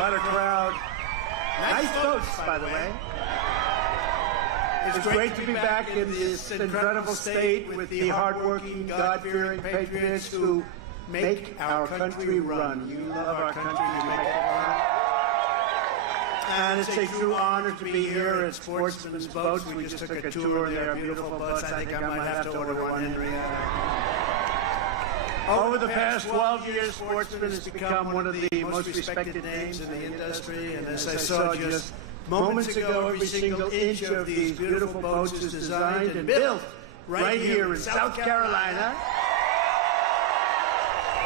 What a crowd. Nice toast, by the way. It's great to be back in this incredible state with the hardworking, God-fearing patriots who make our country run. You love our country, you make it run. And it's a true honor to be here at Sportsman's Boats. We just took a tour, and they are beautiful boats. I think I might have to order one, Henrietta. Over the past 12 years, Sportsman has become one of the most respected names in the industry. And as I saw just moments ago, every single inch of these beautiful boats is designed and built right here in South Carolina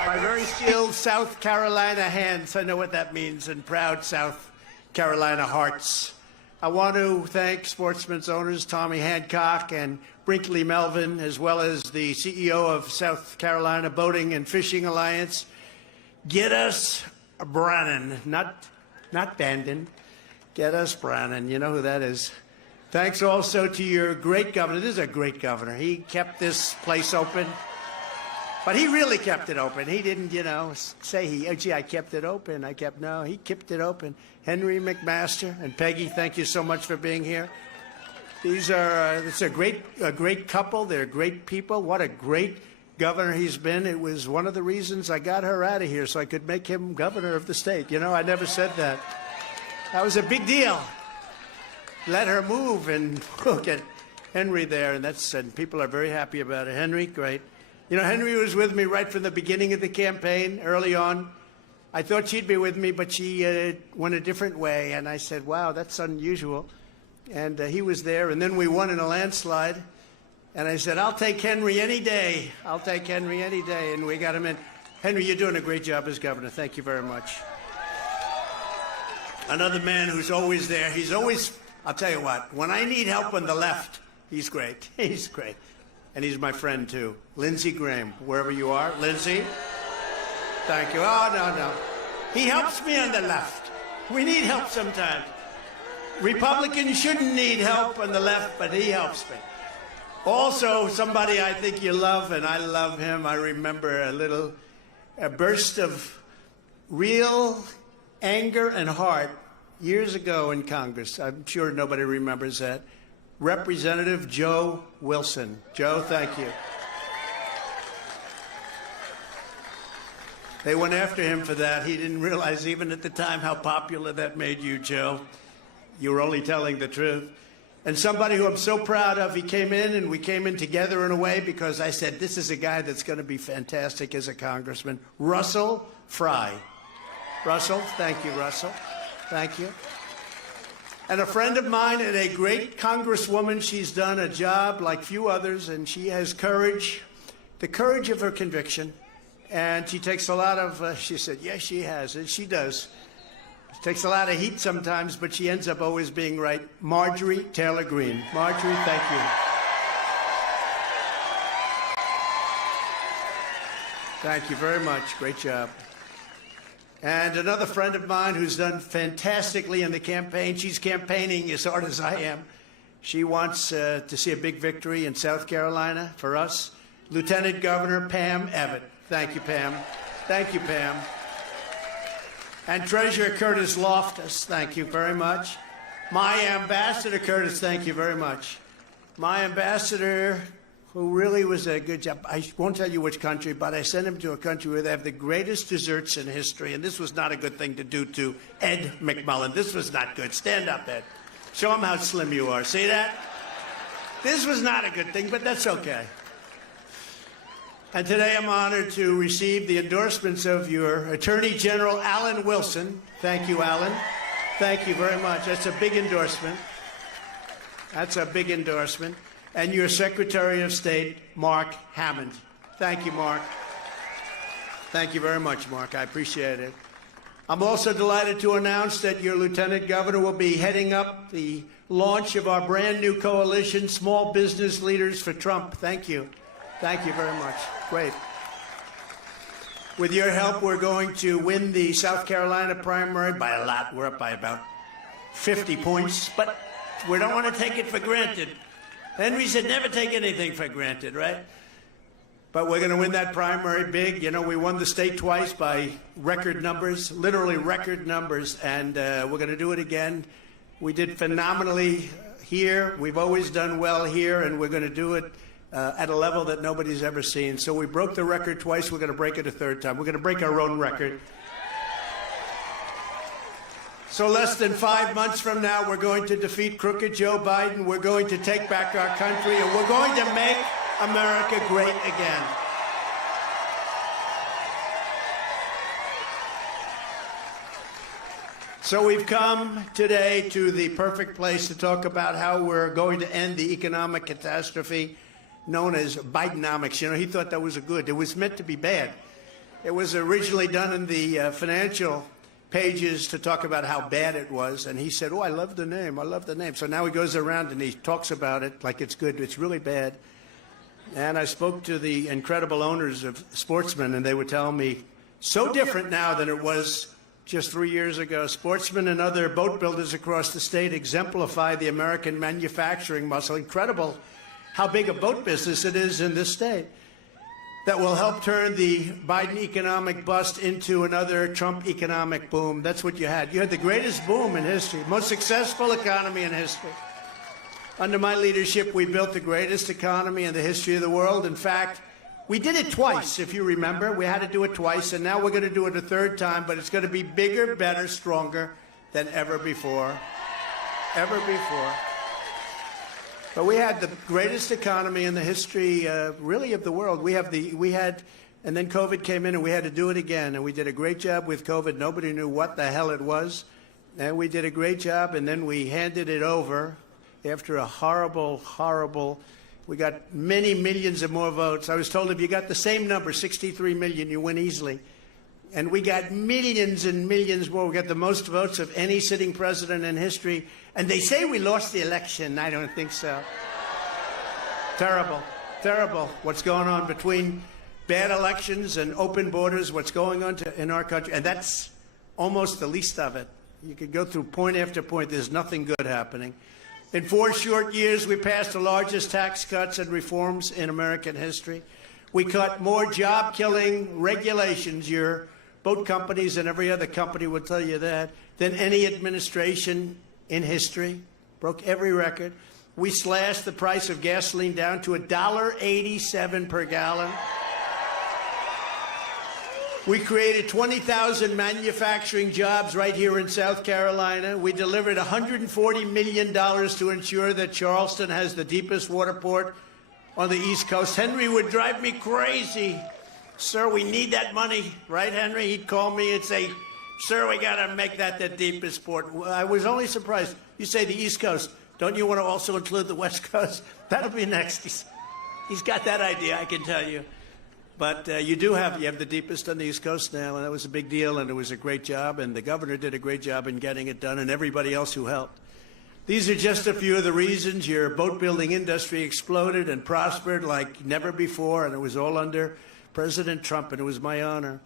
by very skilled South Carolina hands. I know what that means, and proud South Carolina hearts. I want to thank Sportsman's owners, Tommy Hancock and Brinkley Melvin, as well as the CEO of South Carolina Boating and Fishing Alliance. Get us Brannon, not Bandon. Get us Brannon. You know who that is. Thanks also to your great governor. This is a great governor. He kept this place open. But he really kept it open. He didn't, say gee, I kept it open. No, he kept it open. Henry McMaster and Peggy, thank you so much for being here. It's a great couple. They're great people. What a great governor he's been. It was one of the reasons I got her out of here so I could make him governor of the state. I never said that. That was a big deal. Let her move and get Henry there, and people are very happy about it. Henry, great. Henry was with me right from the beginning of the campaign, early on. I thought she'd be with me, but she went a different way, and I said, wow, that's unusual. And he was there, and then we won in a landslide. And I said, I'll take Henry any day. I'll take Henry any day, and we got him in. Henry, you're doing a great job as governor. Thank you very much. Another man who's always there. He's always, I'll tell you what, when I need help on the left, he's great. He's great. And he's my friend, too. Lindsey Graham, wherever you are. Lindsey, thank you. Oh, no. He helps me on the left. We need help sometimes. Republicans shouldn't need help on the left, but he helps me. Also, somebody I think you love, and I love him. I remember a burst of real anger and heart years ago in Congress. I'm sure nobody remembers that. Representative Joe Wilson. Joe, thank you. They went after him for that. He didn't realize even at the time how popular that made you, Joe. You were only telling the truth. And somebody who I'm so proud of, he came in, and we came in together in a way because I said, this is a guy that's going to be fantastic as a congressman. Russell Fry. Russell, thank you, Russell. Thank you. And a friend of mine and a great congresswoman. She's done a job like few others, and she has courage, the courage of her conviction. And she takes a lot of, she said, yes, she has, and she does. She takes a lot of heat sometimes, but she ends up always being right. Marjorie Taylor Greene. Marjorie, thank you. Thank you very much. Great job. And another friend of mine who's done fantastically in the campaign. She's campaigning as hard as I am. She wants to see a big victory in South Carolina for us. Lieutenant Governor Pam Abbott. Thank you, Pam. Thank you, Pam. And Treasurer Curtis Loftus. Thank you very much. My ambassador, Curtis, thank you very much. My ambassador, who really was a good job. I won't tell you which country, but I sent him to a country where they have the greatest desserts in history, and this was not a good thing to do to Ed McMullen. This was not good. Stand up, Ed. Show him how slim you are. See that? This was not a good thing, but that's okay. And today I'm honored to receive the endorsements of your Attorney General, Alan Wilson. Thank you, Alan. Thank you very much. That's a big endorsement. That's a big endorsement. And your Secretary of State, Mark Hammond. Thank you, Mark. Thank you very much, Mark. I appreciate it. I'm also delighted to announce that your Lieutenant Governor will be heading up the launch of our brand new coalition, Small Business Leaders for Trump. Thank you. Thank you very much. Great. With your help, we're going to win the South Carolina primary by a lot. We're up by about 50 points, but we don't want to take it for granted. Henry said never take anything for granted, right? But we're going to win that primary big. You know, we won the state twice by record numbers, literally record numbers, and we're going to do it again. We did phenomenally here. We've always done well here, and we're going to do it at a level that nobody's ever seen. So we broke the record twice. We're going to break it a third time. We're going to break our own record. So less than 5 months from now, we're going to defeat crooked Joe Biden. We're going to take back our country, and we're going to make America great again. So we've come today to the perfect place to talk about how we're going to end the economic catastrophe known as Bidenomics. You know, he thought that was good. It was meant to be bad. It was originally done in the financial pages to talk about how bad it was, and he said, oh, I love the name, I love the name. So now he goes around and he talks about it like it's good. It's really bad. And I spoke to the incredible owners of Sportsman, and they were telling me, so different now than it was just 3 years ago. Sportsman and other boat builders across the state exemplify the American manufacturing muscle. Incredible how big a boat business it is in this state that will help turn the Biden economic bust into another Trump economic boom. That's what you had. You had the greatest boom in history, most successful economy in history. Under my leadership, we built the greatest economy in the history of the world. In fact, we did it twice, if you remember. We had to do it twice, and now we're going to do it a third time, but it's going to be bigger, better, stronger than ever before. Ever before. But we had the greatest economy in the history, really, of the world. And then COVID came in, and we had to do it again. And we did a great job with COVID. Nobody knew what the hell it was. And we did a great job, and then we handed it over after a horrible, horrible, we got many millions of more votes. I was told if you got the same number, 63 million, you win easily. And we got millions and millions more. We got the most votes of any sitting president in history. And they say we lost the election. I don't think so. Terrible, terrible what's going on between bad elections and open borders, what's going on in our country. And that's almost the least of it. You could go through point after point. There's nothing good happening. In 4 short years, we passed the largest tax cuts and reforms in American history. We cut more job-killing regulations, your boat companies and every other company will tell you that, than any administration in history. Broke every record. We slashed the price of gasoline down to $1.87 per gallon. We created 20,000 manufacturing jobs right here in South Carolina. We delivered $140 million to ensure that Charleston has the deepest water port on the East Coast. Henry would drive me crazy. Sir, we need that money. Right, Henry? He'd call me and say, sir, we got to make that the deepest port. I was only surprised. You say the East Coast. Don't you want to also include the West Coast? That'll be next. He's got that idea, I can tell you. But you have the deepest on the East Coast now, and that was a big deal, and it was a great job, and the governor did a great job in getting it done, and everybody else who helped. These are just a few of the reasons your boat-building industry exploded and prospered like never before, and it was all under President Trump, and it was my honor.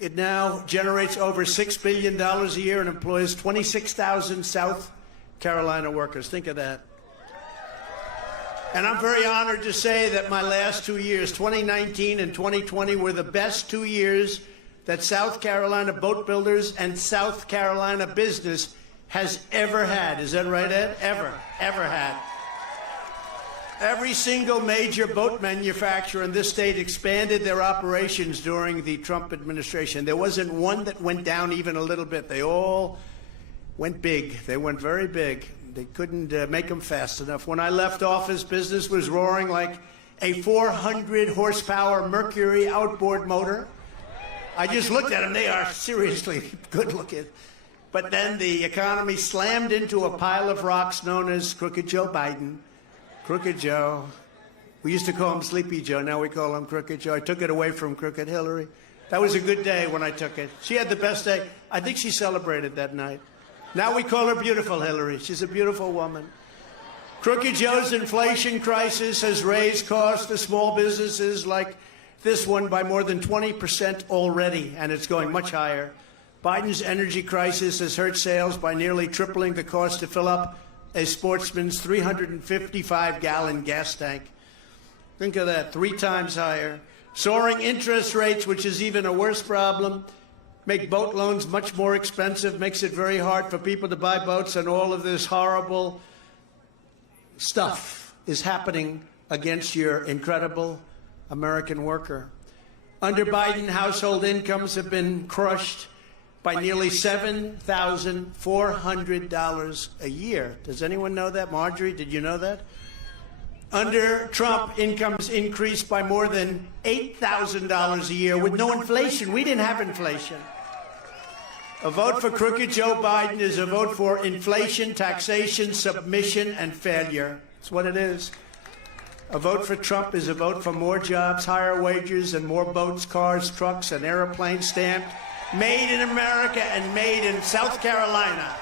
It now generates over $6 billion a year and employs 26,000 South Carolina workers. Think of that. And I'm very honored to say that my last 2 years, 2019 and 2020, were the best 2 years that South Carolina boat builders and South Carolina business has ever had. Is that right, Ed? Ever had. Every single major boat manufacturer in this state expanded their operations during the Trump administration. There wasn't one that went down even a little bit. They all went big. They went very big. They couldn't make them fast enough. When I left office, business was roaring like a 400-horsepower Mercury outboard motor. I just looked at them. They are seriously good looking. But then the economy slammed into a pile of rocks known as Crooked Joe Biden. Crooked Joe. We used to call him Sleepy Joe. Now we call him Crooked Joe. I took it away from Crooked Hillary. That was a good day when I took it. She had the best day. I think she celebrated that night. Now we call her Beautiful Hillary. She's a beautiful woman. Crooked Joe's inflation crisis has raised costs to small businesses like this one by more than 20% already, and it's going much higher. Biden's energy crisis has hurt sales by nearly tripling the cost to fill up a Sportsman's 355-gallon gas tank. Think of that, 3 times higher. Soaring interest rates, which is even a worse problem, make boat loans much more expensive, makes it very hard for people to buy boats, and all of this horrible stuff is happening against your incredible American worker. Under Biden, household incomes have been crushed by nearly $7,400 a year. Does anyone know that? Marjorie, did you know that? Under Trump, incomes increased by more than $8,000 a year with no inflation. We didn't have inflation. A vote for crooked Joe Biden is a vote for inflation, taxation, submission, and failure. That's what it is. A vote for Trump is a vote for more jobs, higher wages, and more boats, cars, trucks, and airplanes stamped, made in America and made in South Carolina.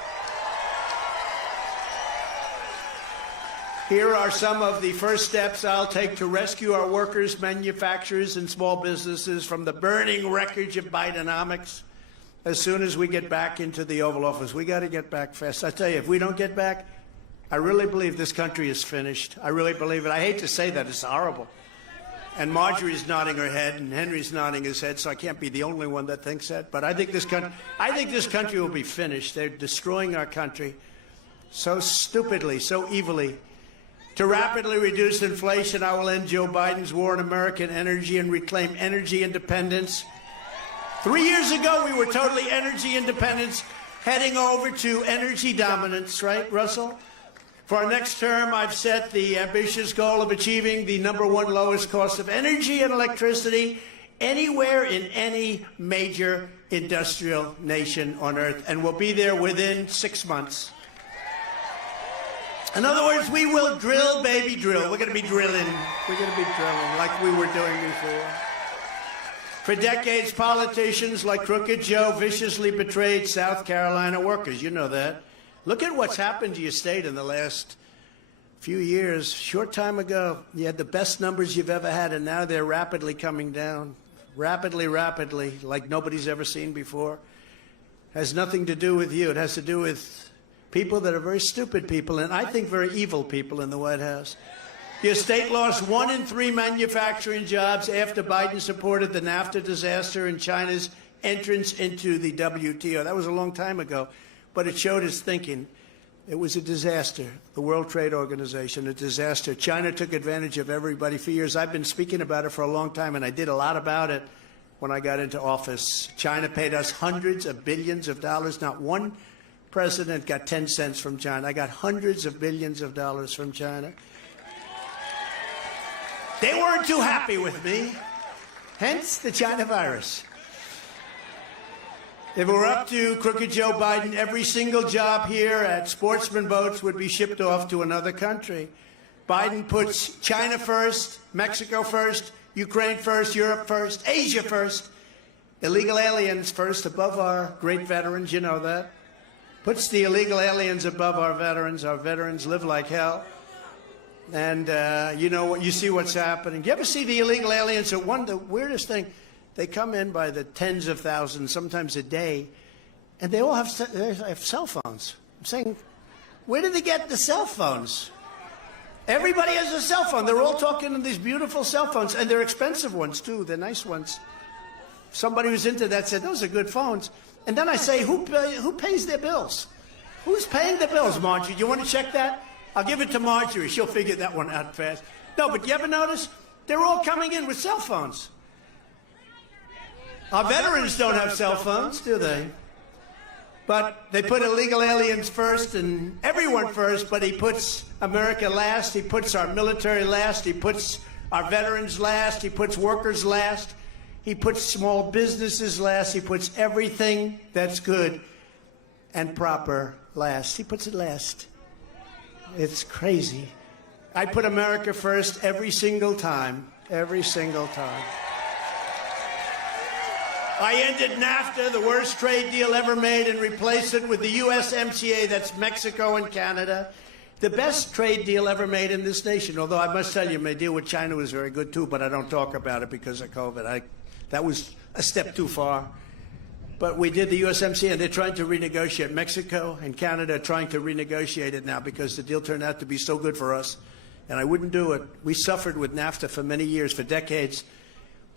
Here are some of the first steps I'll take to rescue our workers, manufacturers, and small businesses from the burning wreckage of Bidenomics as soon as we get back into the Oval Office. We got to get back fast. I tell you, if we don't get back, I really believe this country is finished. I really believe it. I hate to say that. It's horrible. And Marjorie's nodding her head, and Henry's nodding his head, so I can't be the only one that thinks that. But I think this country will be finished. They're destroying our country so stupidly, so evilly. To rapidly reduce inflation, I will end Joe Biden's war on American energy and reclaim energy independence. 3 years ago, we were totally energy independent, heading over to energy dominance, right, Russell? For our next term, I've set the ambitious goal of achieving the #1 lowest cost of energy and electricity anywhere in any major industrial nation on Earth, and we'll be there within 6 months. In other words, we will drill, baby, drill. We're going to be drilling. We're going to be drilling like we were doing before. For decades, politicians like Crooked Joe viciously betrayed South Carolina workers. You know that. Look at what's happened to your state in the last few years. Short time ago, you had the best numbers you've ever had, and now they're rapidly coming down. Rapidly, like nobody's ever seen before. It has nothing to do with you. It has to do with people that are very stupid people, and I think very evil people in the White House. Your state lost 1 in 3 manufacturing jobs after Biden supported the NAFTA disaster and China's entrance into the WTO. That was a long time ago, but it showed his thinking. It was a disaster. The World Trade Organization, a disaster. China took advantage of everybody for years. I've been speaking about it for a long time, and I did a lot about it when I got into office. China paid us hundreds of billions of dollars. Not one president got 10 cents from China. I got hundreds of billions of dollars from China. They weren't too happy with me, hence the China virus. If it were up to Crooked Joe Biden, every single job here at Sportsman Boats would be shipped off to another country. Biden puts China first, Mexico first, Ukraine first, Europe first, Asia first, illegal aliens first, above our great veterans, you know that. Puts the illegal aliens above our veterans. Our veterans live like hell. And you know what? You see what's happening. Do you ever see the illegal aliens? The weirdest thing, they come in by the tens of thousands, sometimes a day, and they all have cell phones. I'm saying, where did they get the cell phones? Everybody has a cell phone. They're all talking on these beautiful cell phones, and they're expensive ones too. They're nice ones. Somebody who's into that said, those are good phones. And then I say, who pays their bills? Who's paying the bills, Marjorie? Do you want to check that? I'll give it to Marjorie. She'll figure that one out fast. No, but you ever notice? They're all coming in with cell phones. Our veterans don't have cell phones, do they? But they put illegal aliens first and everyone first, but he puts America last. He puts our military last. He puts our veterans last. He puts workers last. He puts small businesses last. He puts everything that's good and proper last. He puts it last. It's crazy. I put America first every single time. Every single time. I ended NAFTA, the worst trade deal ever made, and replaced it with the USMCA, that's Mexico and Canada. The best trade deal ever made in this nation, although I must tell you, my deal with China was very good too, but I don't talk about it because of COVID. That was a step too far. But we did the USMCA, and they're trying to renegotiate. Mexico and Canada are trying to renegotiate it now because the deal turned out to be so good for us, and I wouldn't do it. We suffered with NAFTA for many years, for decades.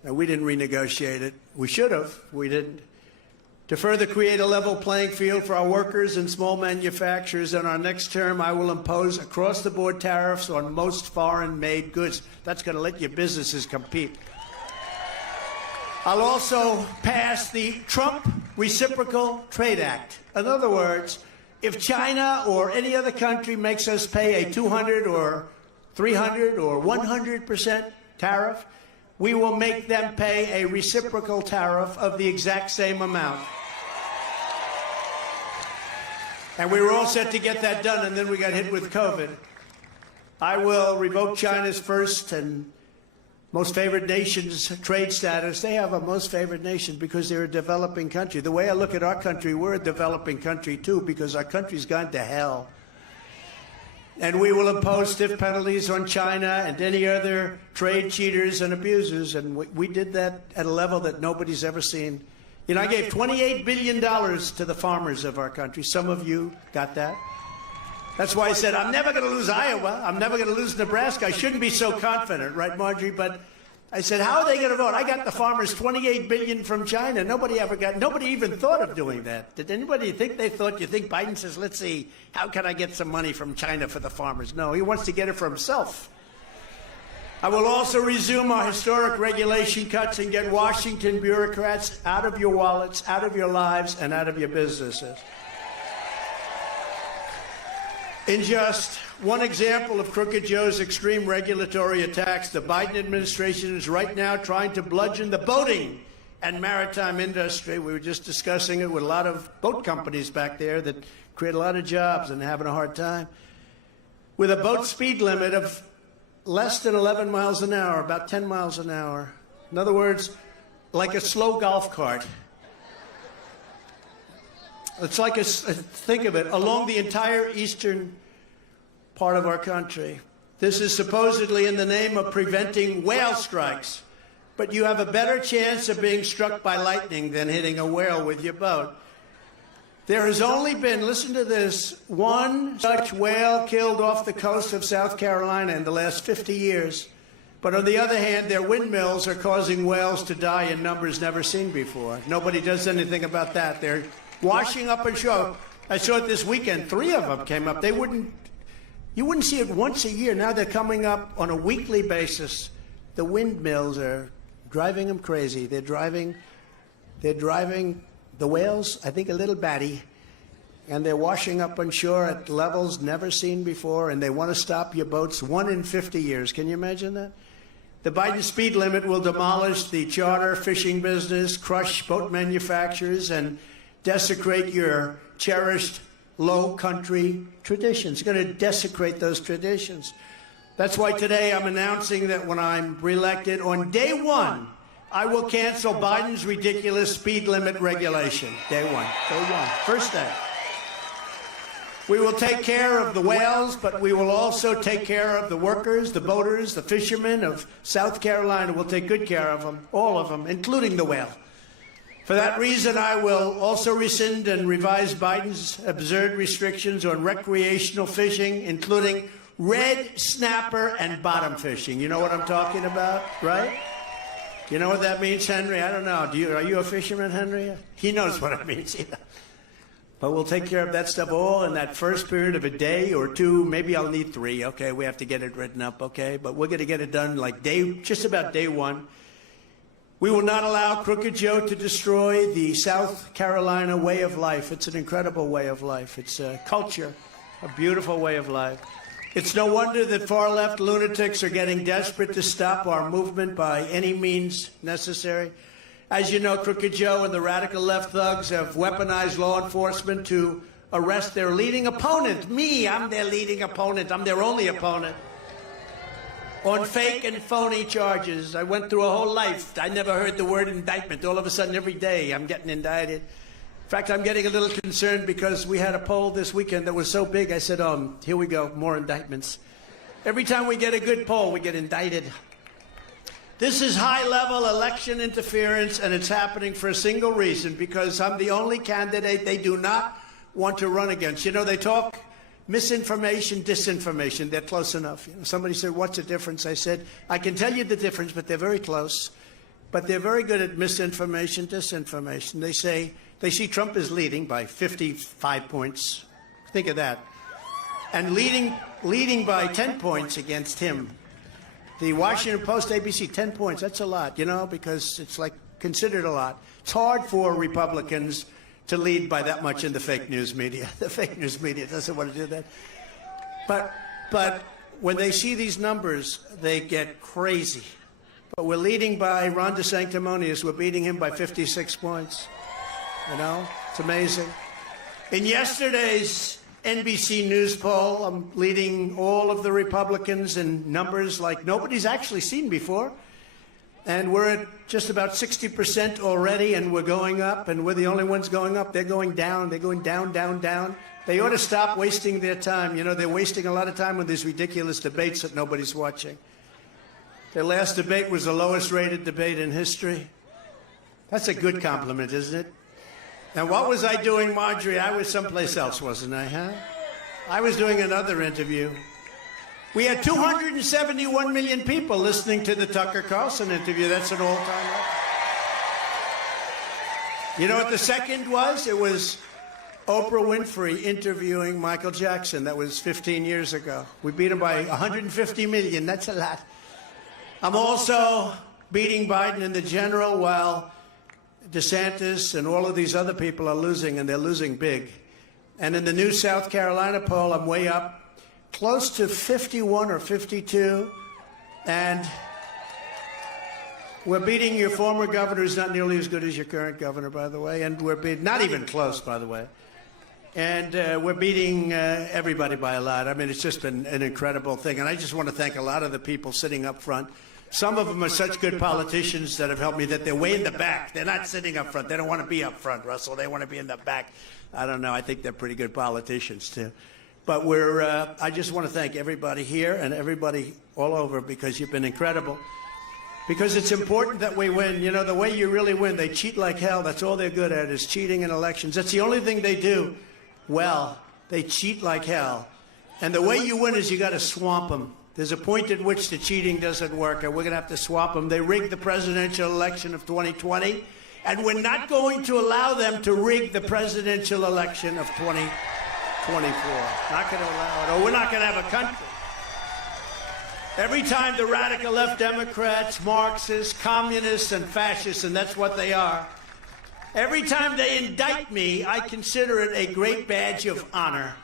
And we didn't renegotiate it. We should have. We didn't. To further create a level playing field for our workers and small manufacturers, in our next term, I will impose across-the-board tariffs on most foreign-made goods. That's going to let your businesses compete. I'll also pass the Trump Reciprocal Trade Act. In other words, if China or any other country makes us pay a 200 or 300 or 100% tariff, we will make them pay a reciprocal tariff of the exact same amount. And we were all set to get that done, and then we got hit with COVID. I will revoke China's first and most favored nation's trade status. They have a most favored nation because they're a developing country. The way I look at our country, we're a developing country too, because our country's gone to hell. And we will impose stiff penalties on China and any other trade cheaters and abusers. And we did that at a level that nobody's ever seen. You know, I gave $28 billion to the farmers of our country. Some of you got that. That's why I said, I'm never going to lose Iowa. I'm never going to lose Nebraska. I shouldn't be so confident, right, Marjorie? But I said, how are they going to vote? I got the farmers $28 billion from China. Nobody even thought of doing that. Did anybody think they thought? You think Biden says, let's see, how can I get some money from China for the farmers? No, he wants to get it for himself. I will also resume our historic regulation cuts and get Washington bureaucrats out of your wallets, out of your lives, and out of your businesses. In just one example of Crooked Joe's extreme regulatory attacks, the Biden administration is right now trying to bludgeon the boating and maritime industry. We were just discussing it with a lot of boat companies back there that create a lot of jobs and having a hard time. With a boat speed limit of less than 11 miles an hour, about 10 miles an hour. In other words, like a slow golf cart. It's like think of it, along the entire eastern part of our country. This is supposedly in the name of preventing whale strikes, but you have a better chance of being struck by lightning than hitting a whale with your boat. There has only been, listen to this, one such whale killed off the coast of South Carolina in the last 50 years. But on the other hand, their windmills are causing whales to die in numbers never seen before. Nobody does anything about that. They're washing up ashore. I saw it this weekend. 3 of them came up. You wouldn't see it once a year. Now they're coming up on a weekly basis. The windmills are driving them crazy. They're driving the whales, I think, a little batty, and they're washing up on shore at levels never seen before, and they want to stop your boats 1 in 50 years. Can you imagine that? The Biden speed limit will demolish the charter fishing business, crush boat manufacturers, and desecrate your cherished low country traditions. It's going to desecrate those traditions. That's why today I'm announcing that when I'm reelected, on day one, I will cancel Biden's ridiculous speed limit regulation. Day one. First day. We will take care of the whales, but we will also take care of the workers, the boaters, the fishermen of South Carolina. We'll take good care of them, all of them, including the whale. For that reason, I will also rescind and revise Biden's absurd restrictions on recreational fishing, including red snapper and bottom fishing. You know what I'm talking about, right? You know what that means, Henry? I don't know. Are you a fisherman, Henry? He knows what it means. But we'll take care of that stuff all in that first period of a day or 2. Maybe I'll need 3. Okay, we have to get it written up. Okay, but we're going to get it done like just about day 1. We will not allow Crooked Joe to destroy the South Carolina way of life. It's an incredible way of life. It's a culture, a beautiful way of life. It's no wonder that far-left lunatics are getting desperate to stop our movement by any means necessary. As you know, Crooked Joe and the radical left thugs have weaponized law enforcement to arrest their leading opponent. Me, I'm their leading opponent. I'm their only opponent. On fake and phony charges. I went through a whole life. I never heard the word indictment. All of a sudden, every day, I'm getting indicted. In fact, I'm getting a little concerned because we had a poll this weekend that was so big. I said, here we go, more indictments. Every time we get a good poll, we get indicted. This is high-level election interference, and it's happening for a single reason, because I'm the only candidate they do not want to run against. You know, they talk misinformation, disinformation. They're close enough. You know, somebody said, what's the difference? I said, I can tell you the difference, but they're very close. but they're very good at misinformation, disinformation. They see Trump is leading by 55 points. Think of that. And leading by 10 points against him. The Washington Post, ABC, 10 points. That's a lot, you know, because it's like considered a lot. It's hard for Republicans to lead by that much in the fake news media. The fake news media doesn't want to do that. But when they see these numbers, they get crazy. But we're leading by Ron DeSanctimonious. We're beating him by 56 points. You know, it's amazing. In yesterday's NBC News poll, I'm leading all of the Republicans in numbers like nobody's actually seen before. And we're at just about 60% already, and we're going up, and we're the only ones going up. They're going down. They're going down, down, down. They ought to stop wasting their time. You know, they're wasting a lot of time with these ridiculous debates that nobody's watching. Their last debate was the lowest rated debate in history. That's a good compliment, isn't it? And what was I doing, Marjorie? I was someplace else, wasn't I, huh? I was doing another interview. We had 271 million people listening to the Tucker Carlson interview. That's an all-time record. You know what the second was? It was Oprah Winfrey interviewing Michael Jackson. That was 15 years ago. We beat him by 150 million. That's a lot. I'm also beating Biden in the general while DeSantis and all of these other people are losing, and they're losing big. And in the new South Carolina poll, I'm way up, close to 51 or 52. And we're beating your former governor, who's not nearly as good as your current governor, by the way. And we're beating, not even close, by the way. And we're beating everybody by a lot. I mean, it's just been an incredible thing. And I just want to thank a lot of the people sitting up front. Some of them are such good politicians that have helped me that they're way in the back. They're not sitting up front. They don't want to be up front, Russell. They want to be in the back. I don't know. I think they're pretty good politicians, too. But I just want to thank everybody here and everybody all over because you've been incredible. Because it's important that we win. You know, the way you really win, they cheat like hell. That's all they're good at is cheating in elections. That's the only thing they do well. They cheat like hell. And the way you win is you got to swamp them. There's a point at which the cheating doesn't work, and we're going to have to swap them. They rigged the presidential election of 2020, and we're not going to allow them to rig the presidential election of 2024. Not going to allow it, or we're not going to have a country. Every time the radical left Democrats, Marxists, communists, and fascists, and that's what they are, every time they indict me, I consider it a great badge of honor.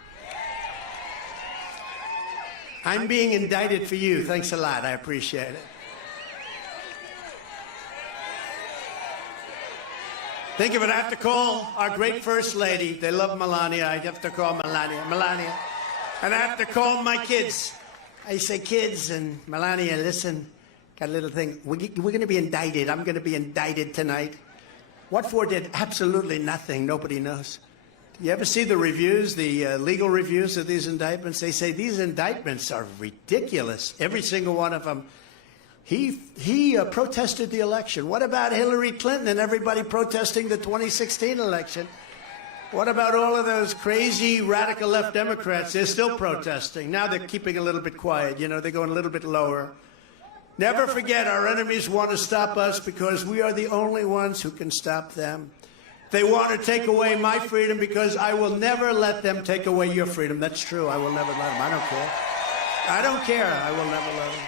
I'm being indicted for you. Thanks a lot. I appreciate it. Think of it. I have to call our great First Lady. They love Melania. I have to call Melania. And I have to call my kids. I say, kids, and Melania, listen, got a little thing. We're going to be indicted. I'm going to be indicted tonight. What for did absolutely nothing. Nobody knows. You ever see the reviews, the legal reviews of these indictments? They say these indictments are ridiculous. Every single one of them. He protested the election. What about Hillary Clinton and everybody protesting the 2016 election? What about all of those crazy radical left Democrats? They're still protesting. Now they're keeping a little bit quiet. You know, they're going a little bit lower. Never forget, our enemies want to stop us because we are the only ones who can stop them. They want to take away my freedom because I will never let them take away your freedom. That's true. I will never let them. I don't care. I don't care. I will never let them.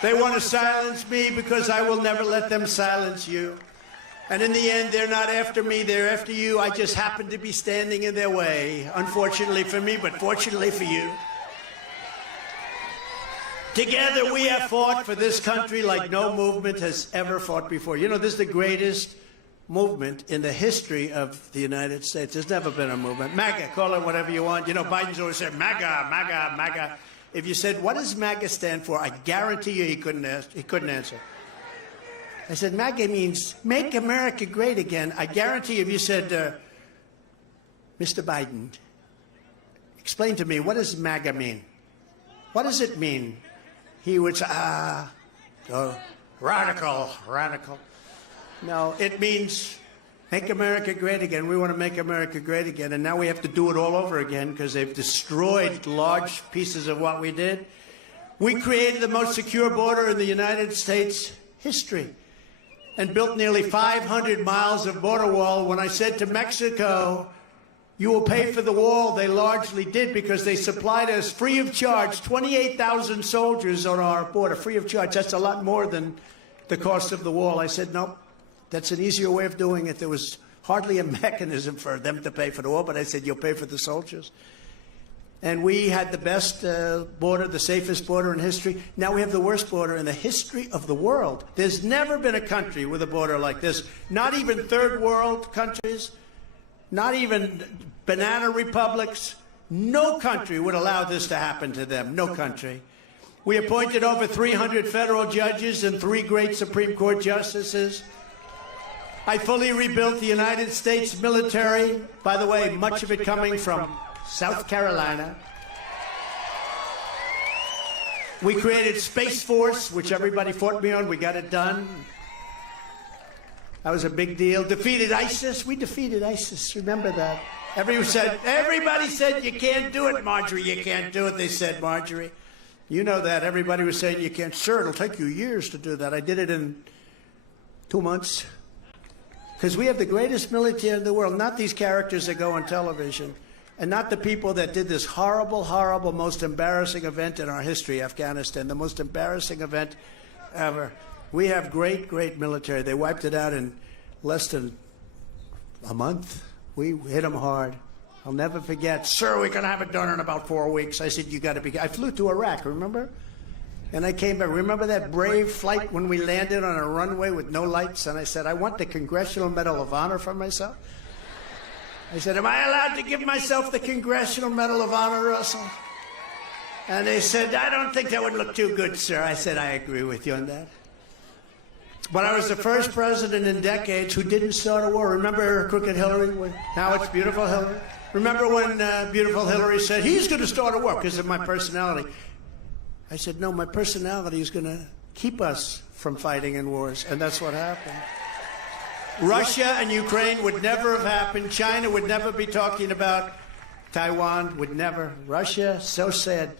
They want to silence me because I will never let them silence you. And in the end, they're not after me. They're after you. I just happen to be standing in their way. Unfortunately for me, but fortunately for you. Together, we have fought for this country like no movement has ever fought before. You know, this is the greatest movement in the history of the United States. There's never been a movement. MAGA, call it whatever you want. You know, Biden's always said MAGA, MAGA, MAGA. If you said, what does MAGA stand for? I guarantee you he couldn't answer. I said, MAGA means Make America Great Again. I guarantee if you said, Mr. Biden, explain to me, what does MAGA mean? What does it mean? He would say, radical. No, it means make America great again. We want to make America great again. And now we have to do it all over again because they've destroyed large pieces of what we did. We created the most secure border in the United States history. and built nearly 500 miles of border wall. When I said to Mexico, you will pay for the wall, they largely did because they supplied us free of charge 28,000 soldiers on our border, free of charge. That's a lot more than the cost of the wall. I said, nope, that's an easier way of doing it. There was hardly a mechanism for them to pay for the wall, but I said, you'll pay for the soldiers. And we had the best border, the safest border in history. Now we have the worst border in the history of the world. There's never been a country with a border like this, not even third world countries, not even banana republics. No country would allow this to happen to them. No country. We appointed over 300 federal judges and 3 great Supreme Court justices. I fully rebuilt the United States military. By the way, much of it coming from South Carolina. We created Space Force, which everybody fought me on. We got it done. That was a big deal. Defeated ISIS. We defeated ISIS. Remember that. Everybody said, you can't do it, Marjorie. You can't do it. They said, Marjorie. You know that. Everybody was saying, you can't. Sir, it'll take you years to do that. I did it in 2 months. Because we have the greatest military in the world, not these characters that go on television, and not the people that did this horrible, horrible, most embarrassing event in our history, Afghanistan, the most embarrassing event ever. We have great, great military. They wiped it out in less than a month. We hit them hard. I'll never forget. Sir, we're going to have it done in about 4 weeks. I said, you got to be. I flew to Iraq, remember? And I came back. Remember that brave flight when we landed on a runway with no lights? And I said, I want the Congressional Medal of Honor for myself. I said, am I allowed to give myself the Congressional Medal of Honor, Russell? And they said, I don't think that would look too good, sir. I said, I agree with you on that. But I was the first president in decades who didn't start a war. Remember Crooked Hillary? Now it's Beautiful Hillary. Remember when Beautiful Hillary said, he's going to start a war because of my personality? I said, no, my personality is going to keep us from fighting in wars. And that's what happened. Russia and Ukraine would never have happened. China would never be talking about Taiwan, would never. Russia, so sad.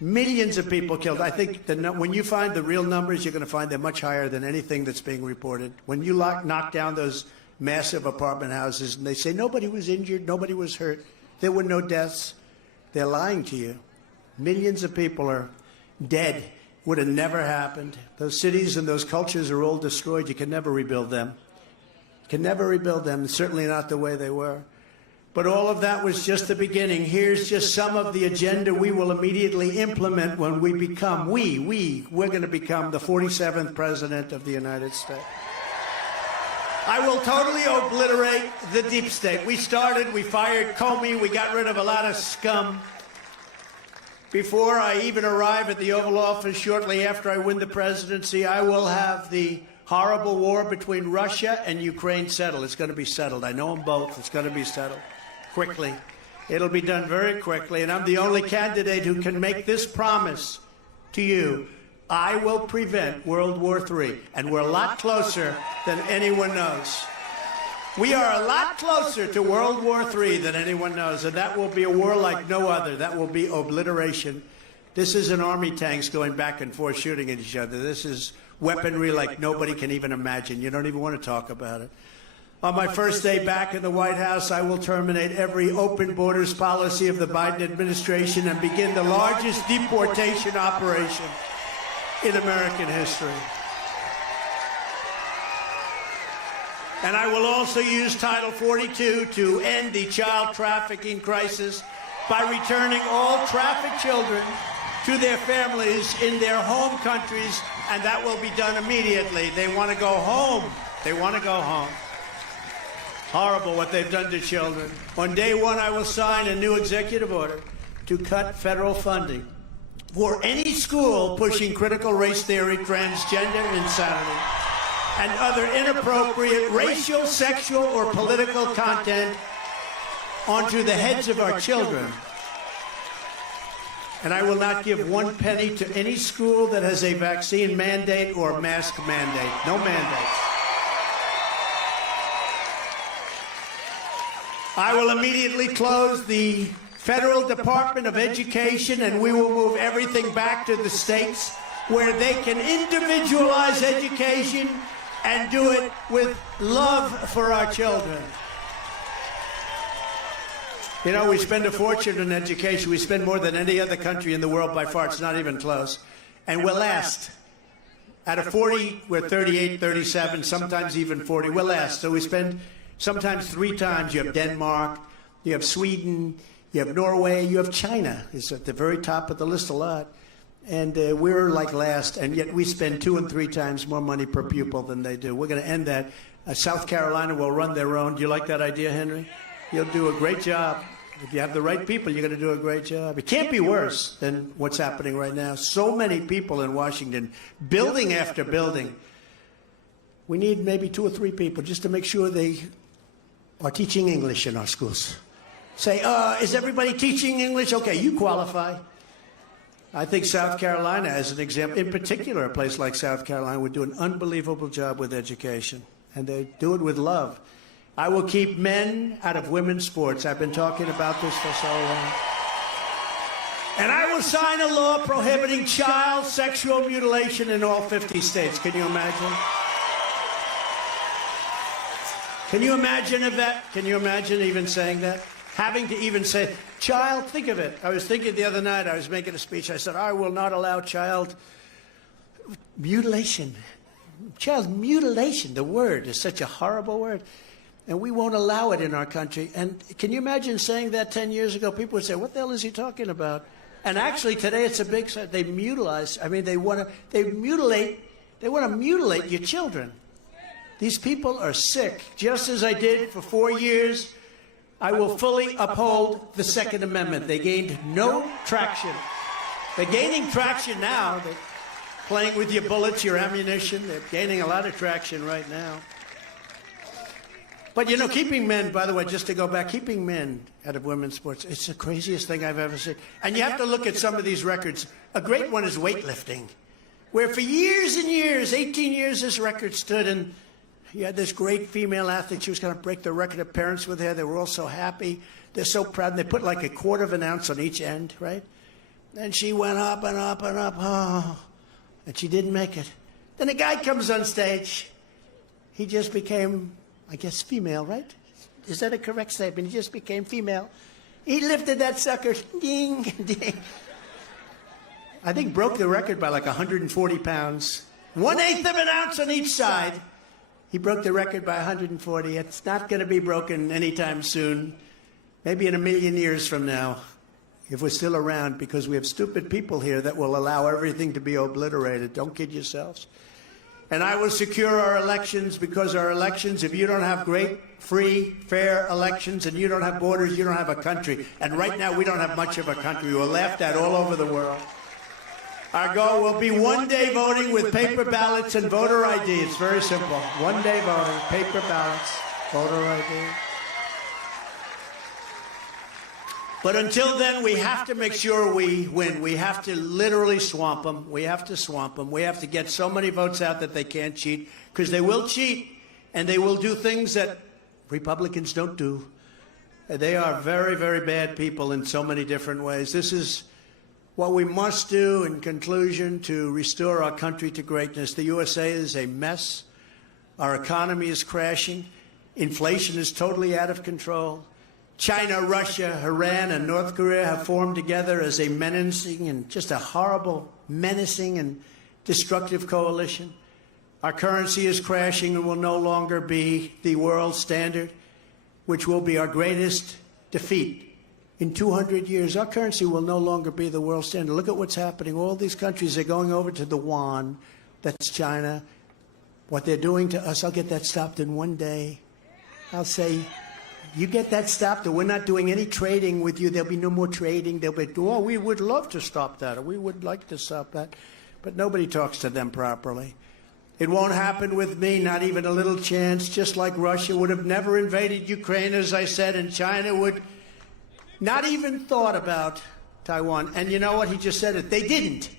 Millions of people killed. I think when you find the real numbers, you're going to find they're much higher than anything that's being reported. When you knock down those massive apartment houses and they say nobody was injured, nobody was hurt, there were no deaths, they're lying to you. Millions of people are dead. Would have never happened. Those cities and those cultures are all destroyed. You can never rebuild them. Can never rebuild them, certainly not the way they were. But all of that was just the beginning. Here's just some of the agenda we will immediately implement when we become, we're going to become the 47th President of the United States. I will totally obliterate the deep state. We fired Comey, we got rid of a lot of scum. Before I even arrive at the Oval Office, shortly after I win the presidency, I will have the horrible war between Russia and Ukraine settled. It's going to be settled. I know them both. It's going to be settled quickly. It'll be done very quickly. And I'm the only candidate who can make this promise to you. I will prevent World War III. And we're a lot closer than anyone knows. We are a lot closer to World War III than anyone knows. And that will be a war like no other. That will be obliteration. This isn't army tanks going back and forth shooting at each other. This is weaponry like nobody can even imagine. You don't even want to talk about it. On my first day back in the White House, I will terminate every open borders policy of the Biden administration and begin the largest deportation operation in American history. And I will also use Title 42 to end the child trafficking crisis by returning all trafficked children to their families in their home countries, and that will be done immediately. They want to go home. They want to go home. Horrible what they've done to children. On day one, I will sign a new executive order to cut federal funding for any school pushing critical race theory, transgender insanity, and other inappropriate racial, sexual, or political content onto the heads of our children. And I will not give 1 penny to any school that has a vaccine mandate or mask mandate. No mandates. I will immediately close the Federal Department of Education, and we will move everything back to the states where they can individualize education and do it with love for our children. You know, we spend a fortune in education. We spend more than any other country in the world by far. It's not even close. And we're last. Out of 40, we're 38, 37, sometimes even 40. We're last. So we spend sometimes 3 times. You have Denmark, you have Sweden, you have Norway, you have China. It's at the very top of the list a lot. And we're like last, and yet we spend 2 and 3 times more money per pupil than they do. We're going to end that. South Carolina will run their own. Do you like that idea, Henry? You'll do a great job. If you have the right people, you're going to do a great job. It can't be worse than what's happening right now. So many people in Washington, building after building. We need maybe 2 or 3 people just to make sure they are teaching English in our schools. Say, is everybody teaching English? Okay, you qualify. I think South Carolina, as an example, in particular, a place like South Carolina would do an unbelievable job with education, and they do it with love. I will keep men out of women's sports. I've been talking about this for so long. And I will sign a law prohibiting child sexual mutilation in all 50 states. Can you imagine? Can you imagine that? Can you imagine even saying that? Having to even say, child, think of it. I was thinking the other night, I was making a speech. I said, I will not allow child mutilation. Child mutilation, the word is such a horrible word. And we won't allow it in our country. And can you imagine saying that 10 years ago? People would say, what the hell is he talking about? And actually today it's a big, they mutilize. I mean, they want to mutilate your children. These people are sick. Just as I did for 4 years, I will fully uphold the Second Amendment. They gained no traction. They're gaining traction now. They're playing with your bullets, your ammunition. They're gaining a lot of traction right now. But, you know, keeping men, by the way, just to go back, keeping men out of women's sports, it's the craziest thing I've ever seen. And you have to look at some of these records. A great one is weightlifting, where for years and years, 18 years, this record stood, and you had this great female athlete. She was going to break the record. Her parents were there. They were all so happy. They're so proud. And they put like a 1/4 of an ounce on each end, right? And she went up and up and up. Oh, and she didn't make it. Then a guy comes on stage. He just became, I guess, female, right? Is that a correct statement? He just became female. He lifted that sucker, ding, ding. I think broke the record by like 140 pounds. 1/8 of an ounce on each side. He broke the record by 140. It's not going to be broken anytime soon. Maybe in 1,000,000 years from now, if we're still around, because we have stupid people here that will allow everything to be obliterated. Don't kid yourselves. And I will secure our elections, because our elections, if you don't have great, free, fair elections, and you don't have borders, you don't have a country. And right now, we don't have much of a country. We're laughed at all over the world. Our goal will be 1 day voting with paper ballots and voter ID. It's very simple. 1 day voting, paper ballots, voter ID. But until then, we have to make sure we win. We have to literally swamp them. We have to swamp them. We have to get so many votes out that they can't cheat, because they will cheat, and they will do things that Republicans don't do. They are very, very bad people in so many different ways. This is what we must do in conclusion to restore our country to greatness. The USA is a mess. Our economy is crashing. Inflation is totally out of control. China, Russia, Iran, and North Korea have formed together as a menacing and just a horrible, menacing and destructive coalition. Our currency is crashing and will no longer be the world standard, which will be our greatest defeat. In 200 years, our currency will no longer be the world standard. Look at what's happening. All these countries are going over to the yuan. That's China. What they're doing to us, I'll get that stopped in 1 day. I'll say, you get that stopped, or we're not doing any trading with you. There'll be no more trading. They'll be, oh, we would love to stop that, or we would like to stop that. But nobody talks to them properly. It won't happen with me, not even a little chance, just like Russia would have never invaded Ukraine, as I said, and China would not even thought about Taiwan. And you know what? He just said it. They didn't.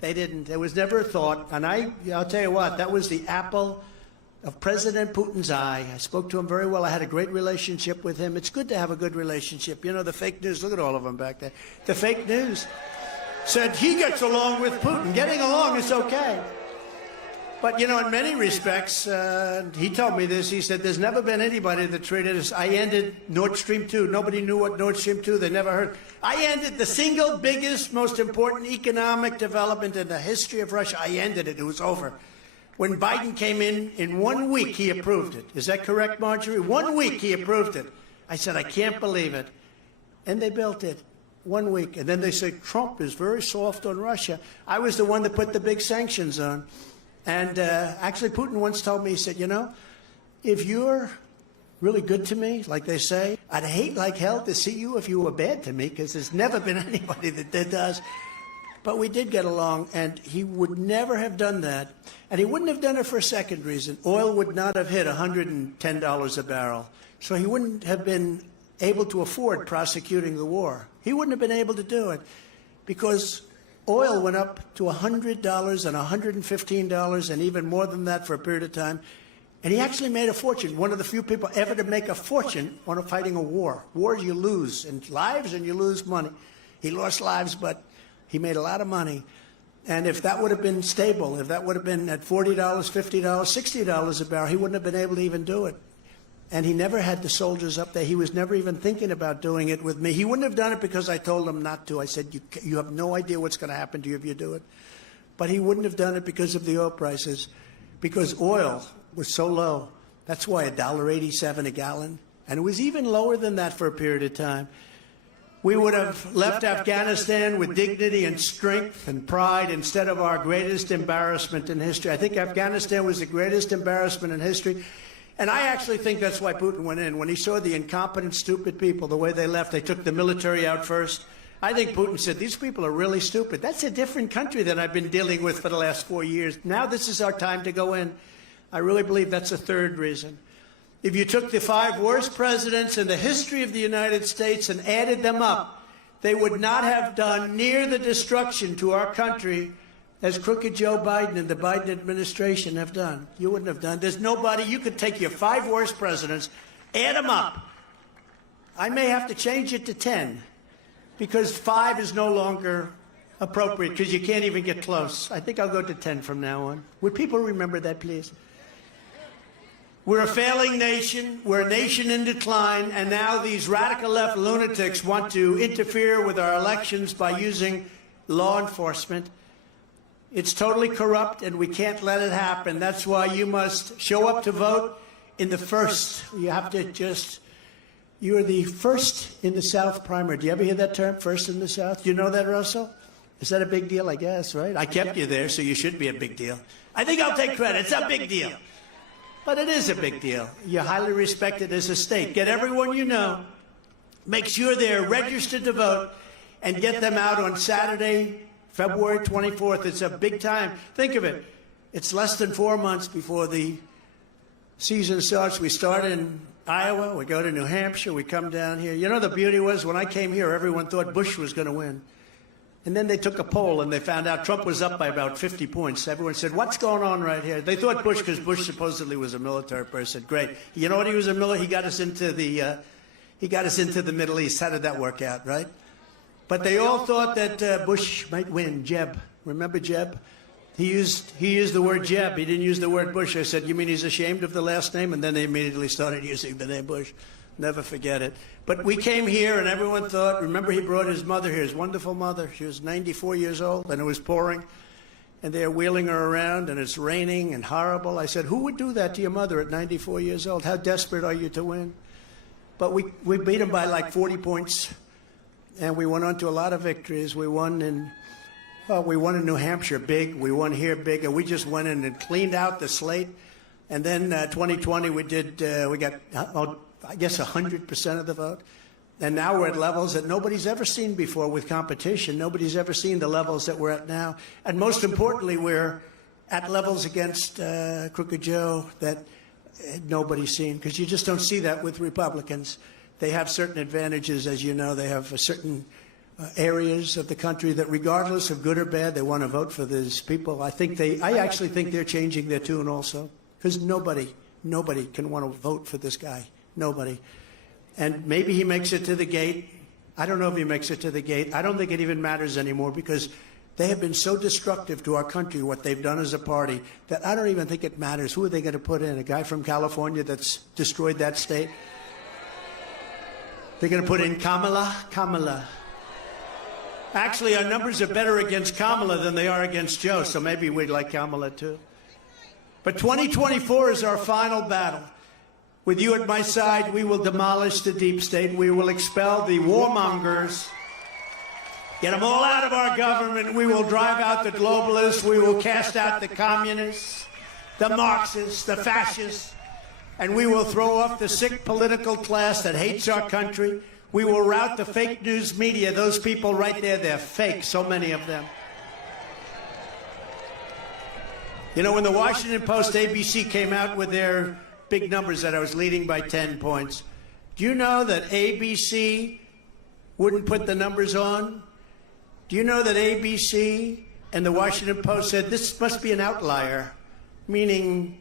They didn't. There was never a thought. And I'll tell you what, that was the apple of President Putin's eye. I spoke to him very well. I had a great relationship with him. It's good to have a good relationship. You know, the fake news, look at all of them back there. The fake news said he gets along with Putin. Getting along is okay. But, you know, in many respects, he told me this. He said, there's never been anybody that treated us. I ended Nord Stream 2. Nobody knew what Nord Stream 2, they never heard. I ended the single biggest, most important economic development in the history of Russia. I ended it. It was over. When Biden came in 1 week, he approved it. Is that correct, Marjorie? 1 week, he approved it. I said, I can't believe it. And they built it. 1 week. And then they said, Trump is very soft on Russia. I was the one that put the big sanctions on. And actually, Putin once told me, he said, you know, if you're really good to me, like they say, I'd hate like hell to see you if you were bad to me, because there's never been anybody that does. But we did get along, and he would never have done that. And he wouldn't have done it for a second reason. Oil would not have hit $110 a barrel. So he wouldn't have been able to afford prosecuting the war. He wouldn't have been able to do it because oil went up to $100 and $115 and even more than that for a period of time. And he actually made a fortune, one of the few people ever to make a fortune on fighting a war. Wars you lose in lives and you lose money. He lost lives, but he made a lot of money. And if that would have been stable, if that would have been at $40, $50, $60 a barrel, he wouldn't have been able to even do it. And he never had the soldiers up there. He was never even thinking about doing it with me. He wouldn't have done it because I told him not to. I said, you have no idea what's going to happen to you if you do it. But he wouldn't have done it because of the oil prices, because oil was so low. That's why $1.87 a gallon. And it was even lower than that for a period of time. We would have left Afghanistan with dignity and strength and pride instead of our greatest embarrassment in history. I think Afghanistan was the greatest embarrassment in history. And I actually think that's why Putin went in. When he saw the incompetent, stupid people, the way they left, they took the military out first. I think Putin said, these people are really stupid. That's a different country than I've been dealing with for the last 4 years. Now this is our time to go in. I really believe that's a third reason. If you took the 5 worst presidents in the history of the United States and added them up, they would not have done near the destruction to our country as crooked Joe Biden and the Biden administration have done. You wouldn't have done. There's nobody. You could take your 5 worst presidents, add them up. I may have to change it to 10 because 5 is no longer appropriate because you can't even get close. I think I'll go to 10 from now on. Would people remember that, please? We're a failing nation. We're a nation in decline. And now these radical left lunatics want to interfere with our elections by using law enforcement. It's totally corrupt, and we can't let it happen. That's why you must show up to vote in the first. You have to just, you're the first in the South primary. Do you ever hear that term, first in the South? Do you know that, Russell? Is that a big deal, I guess, right? I kept you there, so you should be a big deal. I think I'll take credit. It's a big deal. But it is a big deal. You're highly respected as a state. Get everyone you know. Make sure they're registered to vote and get them out on Saturday, February 24th. It's a big time. Think of it. It's less than 4 months before the season starts. We start in Iowa. We go to New Hampshire. We come down here. You know, the beauty was when I came here, everyone thought Bush was going to win. And then they took a poll and they found out Trump was up by about 50 points. Everyone said, what's going on right here? They thought Bush, because Bush supposedly was a military person. Great. You know what he was a military? He got us into the Middle East. How did that work out, right? But they all thought that Bush might win. Jeb. Remember Jeb? He used the word Jeb. He didn't use the word Bush. I said, you mean he's ashamed of the last name? And then they immediately started using the name Bush. Never forget it. But we came here and everyone thought, remember he brought his mother here, his wonderful mother. She was 94 years old and it was pouring. And they're wheeling her around and it's raining and horrible. I said, who would do that to your mother at 94 years old? How desperate are you to win? But we beat him by like 40 points. And we went on to a lot of victories. We won in New Hampshire big. We won here big. And we just went in and cleaned out the slate. And then 2020 we got, I guess, 100% of the vote. And now we're at levels that nobody's ever seen before with competition. Nobody's ever seen the levels that we're at now. And most importantly, we're at levels against Crooked Joe that nobody's seen, because you just don't see that with Republicans. They have certain advantages, as you know. They have certain areas of the country that, regardless of good or bad, they want to vote for these people. I actually think they're changing their tune also, because nobody can want to vote for this guy. Nobody. And maybe he makes it to the gate. I don't know if he makes it to the gate. I don't think it even matters anymore, because They have been so destructive to our country, what they've done as a party, that I don't even think it matters. Who are they going to put in? A guy from California that's destroyed that state? They're going to put in Kamala? Kamala. Actually, our numbers are better against Kamala than they are against Joe, so maybe we'd like Kamala too. But 2024 is our final battle. With you at my side, we will demolish the deep state. We will expel the warmongers. Get them all out of our government. We will drive out the globalists. We will cast out the communists, the Marxists, the fascists. And we will throw off the sick political class that hates our country. We will rout the fake news media. Those people right there, they're fake, so many of them. You know, when the Washington Post, ABC came out with their big numbers that I was leading by 10 points, do you know that ABC wouldn't put the numbers on? Do you know that ABC and the Washington Post said this must be an outlier, meaning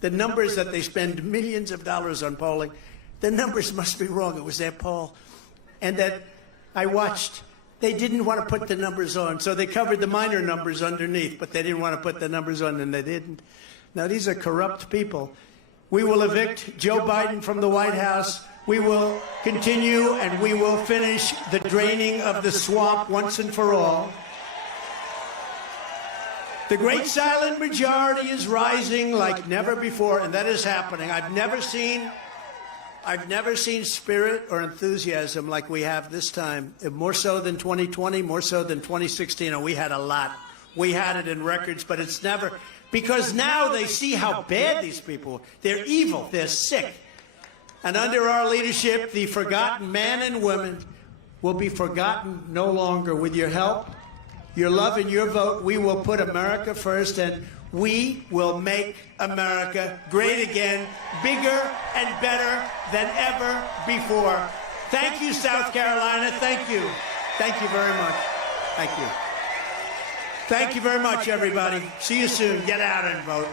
the numbers that they spend millions of dollars on polling, the numbers must be wrong. It was their poll. And that I watched, they didn't want to put the numbers on, so they covered the minor numbers underneath, but they didn't want to put the numbers on, and they didn't. Now, these are corrupt people. We will evict Joe Biden from the White House. We will continue and we will finish the draining of the swamp once and for all. The great silent majority is rising like never before, and that is happening. I've never seen spirit or enthusiasm like we have this time. More so than 2020, more so than 2016. And we had a lot. We had it in records, but it's never, because now they see how bad these people are. They're evil. They're sick. And under our leadership, the forgotten men and women will be forgotten no longer. With your help, your love, and your vote, we will put America first, and we will make America great again, bigger and better than ever before. Thank you, South Carolina. Thank you. Thank you very much. Thank you. Thank you very much, everybody. See you soon. Get out and vote.